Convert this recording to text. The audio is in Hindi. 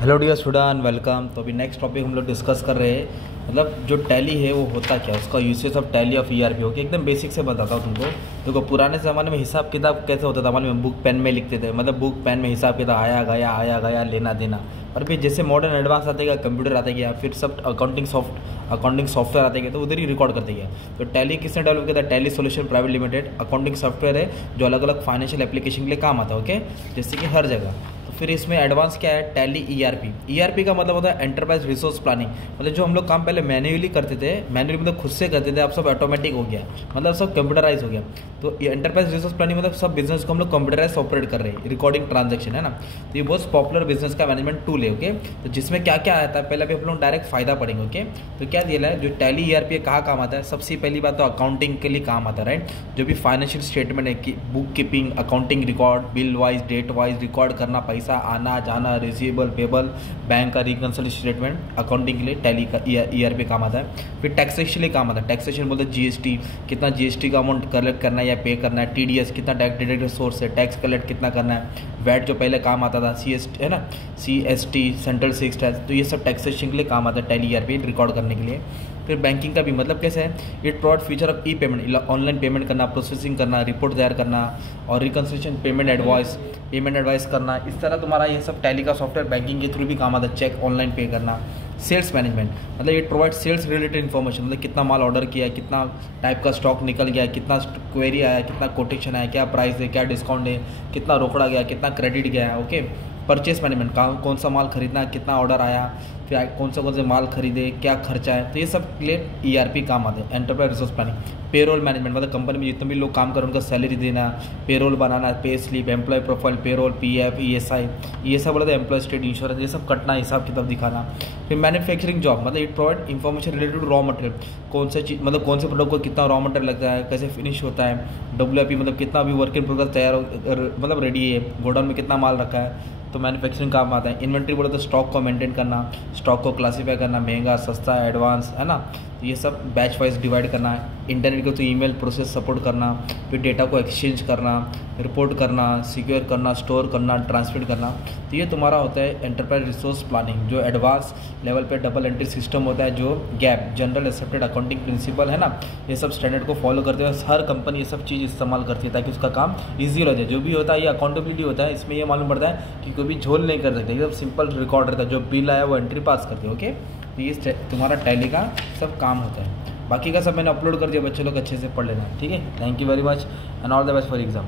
Hello dear student, welcome. तो अभी नेक्स्ट टॉपिक हम लोग डिस्कस कर रहे हैं, मतलब जो टैली है वो होता क्या, उसका usage of tally of ERP होगी। एकदम बेसिक से बताता हूँ तुमको। देखो, पुराने ज़माने में हिसाब किताब कैसे होता था मालूम है? बुक पेन में लिखते थे, मतलब बुक पेन में हिसाब किताब आया गया लेना देना। और फिर जैसे मॉडर्न एडवांस आते गया, कंप्यूटर आते गया, फिर सब अकाउंटिंग सॉफ्टवेयर आते गए, तो उधर ही रिकॉर्ड करते गया। तो टैली किसने डेवलप किया था? Tally solution private limited accounting software है जो अलग अलग फाइनेंशियल एप्लीकेशन के लिए काम आता है। ओके, जैसे कि हर जगह। तो फिर इसमें एडवांस क्या है? Tally ERP. ईआरपी का मतलब होता है एंटरप्राइज रिसोर्स प्लानिंग। मतलब जो हम लोग काम पहले मैन्युअली करते थे, मैन्युअली मतलब खुद से करते थे, अब सब ऑटोमेटिक हो गया, मतलब सब कंप्यूटराइज हो गया। तो ये एंटरप्राइज रिसोर्स प्लानिंग मतलब सब बिजनेस को हम लोग कंप्यूटराइज ऑपरेट कर रहे हैं, रिकॉर्डिंग ट्रांजेक्शन है ना। तो ये बहुत पॉपुलर बिजनेस का मैनेजमेंट टूल है। ओके, तो जिसमें क्या क्या आता है पहले अभी हम लोग डायरेक्ट फायदा पढ़ेंगे। ओके, तो क्या दिया है जो टैली ईआरपी कहाँ काम आता है? सबसे पहली बात तो अकाउंटिंग के लिए काम आता है, राइट। जो भी फाइनेंशियल स्टेटमेंट है कि book keeping, accounting record, bill wise, date wise record करना, पैसा आना जाना, रिसीवेबल, पेबल, बैंक का रिकंसिलिएशन स्टेटमेंट, अकाउंटिंग के लिए टैली का ईआरपी काम आता है। फिर टैक्सेशन के लिए काम आता है। टैक्सेशन बोलते हैं जीएसटी, कितना जीएसटी का अमाउंट कलेक्ट करना है या पे करना है। टीडीएस, कितना टैक्स डिडक्टेड सोर्स है, टैक्स कलेक्ट कितना करना है। वैट जो पहले काम आता था, सीएसटी है ना, सीएसटी सेंट्रल सेल्स टैक्स, तो ये सब टैक्सेशन के लिए काम आता है टैली ईआरपी रिकॉर्ड करने के लिए। फिर बैंकिंग का भी मतलब कैसे है? It provide feature of E payment, online payment करना, प्रोसेसिंग करना, रिपोर्ट तैयार करना और रिकंसिलिएशन, पेमेंट एडवाइस करना। इस तरह तुम्हारा ये सब टैली का सॉफ्टवेयर बैंकिंग के थ्रू भी काम आता है। चेक ऑनलाइन पे करना। सेल्स मैनेजमेंट मतलब it provide sales related information, मतलब कितना माल ऑर्डर किया है, कितना टाइप का स्टॉक निकल गया, कितना क्वेरी आया, कितना कोटेशन आया, क्या प्राइस है, क्या डिस्काउंट है, कितना रोकड़ा गया, कितना क्रेडिट गया है। ओके, परचेस मैनेजमेंट, कौन सा माल खरीदना, कितना ऑर्डर आया, फिर कौन से माल खरीदे, क्या खर्चा है। तो ये सब के लिए ईआरपी काम आते हैं। Enterprise resource planning. Payroll management मतलब कंपनी में जितने भी लोग काम कर उनका सैलरी देना, पेरोल बनाना, pay slip, employee profile, payroll, PF, ESI, ये सब बोलते हैं एम्प्लॉय स्टेट इंश्योरेंस, ये सब कटना, हिसाब किताब दिखाना। फिर मैन्युफैक्चरिंग जॉब मतलब it provide information related to raw material, कौन से चीज़ मतलब कौन से प्रोडक्ट को कितना रॉ मटेरियल लगता है, कैसे फिनिश होता है। डब्ल्यूआईपी मतलब कितना अभी वर्क इन प्रोग्रेस तैयार मतलब रेडी है, गोडाउन में कितना माल रखा है, तो मैन्युफैक्चरिंग काम आता है। इन्वेंट्री बोले तो स्टॉक को मेंटेन करना, स्टॉक को क्लासीफाई करना, महंगा सस्ता एडवांस है ना, तो ये सब बैच वाइज डिवाइड करना है। इंटरनेट को तो ईमेल प्रोसेस सपोर्ट करना, फिर डेटा को एक्सचेंज करना, रिपोर्ट करना, सिक्योर करना, स्टोर करना, ट्रांसमिट करना। तो ये तुम्हारा होता है एंटरप्राइज रिसोर्स प्लानिंग। जो एडवांस लेवल पे डबल एंट्री सिस्टम होता है, जो gap general accepted accounting principle है ना, ये सब स्टैंडर्ड को फॉलो करते हुए हर कंपनी ये सब चीज़ इस्तेमाल करती है ताकि उसका काम ईजी हो जाए। जो भी होता है ये अकाउंटेबिलिटी होता है, इसमें ये मालूम पड़ता है कि कोई भी झोल नहीं कर सकते, एकदम सिंपल रिकॉर्ड रहता है, जो बिल आया वो एंट्री पास करते हैं। ओके, तो ये तुम्हारा टैली का सब काम होता है। बाकी का सब मैंने अपलोड कर दिया, बच्चे लोग अच्छे से पढ़ लेना। ठीक है, thank you very much and all the best for exam.